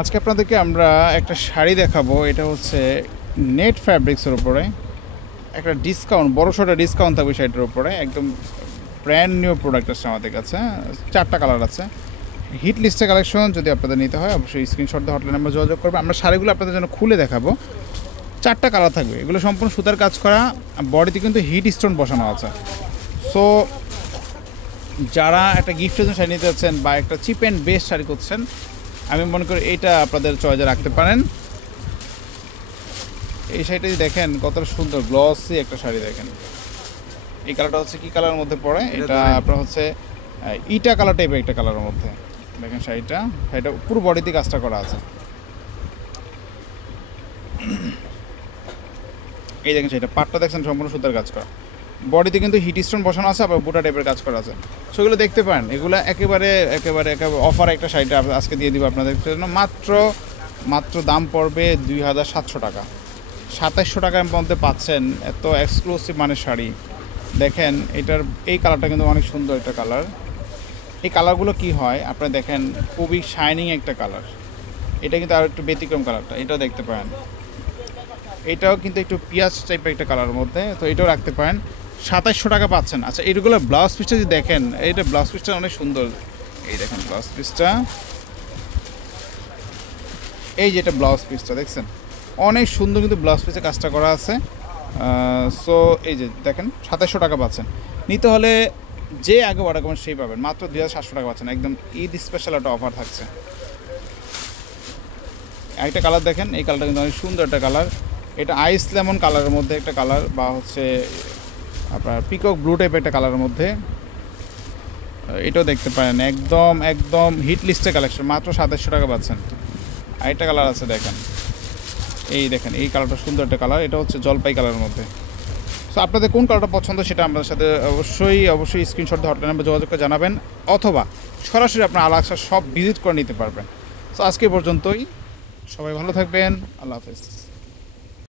আজকে আপনাদেরকে আমরা একটা শাড়ি দেখাবো। এটা হচ্ছে নেট ফ্যাব্রিক্সের উপরে একটা ডিসকাউন্ট, বড়সড় ডিসকাউন্ট থাকবে শাড়িটার উপরে। একদম ব্র্যান্ড নিউ প্রোডাক্ট আসছে আমাদের কাছে। 4টা কালার আছে। হিট লিস্টে কালেকশন যদি আপনাদের নিতে হয় অবশ্যই স্ক্রিনশট দিয়ে হটলাইন নাম্বার যোগাযোগ করবেন। আমরা শাড়িগুলো আপনাদের জন্য খুলে দেখাবো। 4টা কালার থাকবে, এগুলো সম্পূর্ণ সুতার কাজ করা, বডিতে কিন্তু হিট স্টোন বসানো আছে। সো যারা একটা গিফটের জন্য শাড়ি নিতে যাচ্ছেন বা একটা চিপ অ্যান্ড বেস্ট শাড়ি করছেন, আমি মনে করি এইটা আপনাদের চয়েসে রাখতে পারেন। এই শাড়িটা দেখেন কতটা সুন্দর গ্লসি একটা শাড়ি। দেখেন এই কালারটা হচ্ছে কি কালারের মধ্যে পড়ে, এটা আপনার হচ্ছে ইটা কালার টাইপের একটা কালারের মধ্যে। দেখেন শাড়িটা পুরো বডিতে কাজটা করা আছে। এই দেখেন শাড়িটা পাটটা দেখছেন সম্পূর্ণ সুতার কাজ করা, বডিতে কিন্তু হিট স্টোন বসানো আছে, আবার বুটা টাইপের কাজ করা আছে। সেগুলো দেখতে পারেন। এগুলো একেবারে অফার একটা শাড়িটা আজকে দিয়ে দিব আপনাদের জন্য। মাত্র দাম পড়বে 2700 টাকা। 2700 টাকার মধ্যে পাচ্ছেন এত এক্সক্লুসিভ মানের শাড়ি। দেখেন এটার এই কালারটা কিন্তু অনেক সুন্দর একটা কালার। এই কালারগুলো কি হয় আপনারা দেখেন, খুবই শাইনিং একটা কালার। এটা কিন্তু আর একটু ব্যতিক্রম কালারটা, এটাও দেখতে পারেন। এটাও কিন্তু একটু পিঁয়াজ টাইপের একটা কালারের মধ্যে, তো এটাও রাখতে পারেন। 2700 টাকা পাচ্ছেন। আচ্ছা এইগুলো ব্লাউজ পিসটা যদি দেখেন, এইটা ব্লাউজ পিসটা অনেক সুন্দর। এই দেখেন ব্লাউজ পিসটা, এই যেটা ব্লাউজ পিসটা দেখছেন অনেক সুন্দর, কিন্তু ব্লাউজ পিসে কাজটা করা আছে। সো এই যে দেখেন 2700 টাকা পাচ্ছেন। নিতে হলে যে আগে অর্ডার করবেন সেই পাবেন। মাত্র 2700 টাকা পাচ্ছেন, একদম ঈদ স্পেশাল একটা অফার থাকছে। একটা কালার দেখেন, এই কালারটা কিন্তু অনেক সুন্দর একটা কালার। এটা আইস লেমন কালারের মধ্যে একটা কালার, বা হচ্ছে আপনার পিকক ব্লু টাইপের একটা কালারের মধ্যে। এটাও দেখতে পারেন একদম হিট লিস্টে কালেকশন। মাত্র 2700 টাকা পাচ্ছেন। আরেকটা কালার আছে দেখেন, এই দেখেন এই কালারটা সুন্দর একটা কালার। এটা হচ্ছে জলপাই কালারের মধ্যে। সো আপনাদের কোন কালারটা পছন্দ সেটা আপনাদের সাথে অবশ্যই স্ক্রিনশট দিয়ে হটলাইন নাম্বার যোগাযোগ করে জানাবেন, অথবা সরাসরি আপনার আলাক্সা সব ভিজিট করে নিতে পারবেন। সো আজকে পর্যন্তই, সবাই ভালো থাকবেন, আল্লাহ হাফেজ।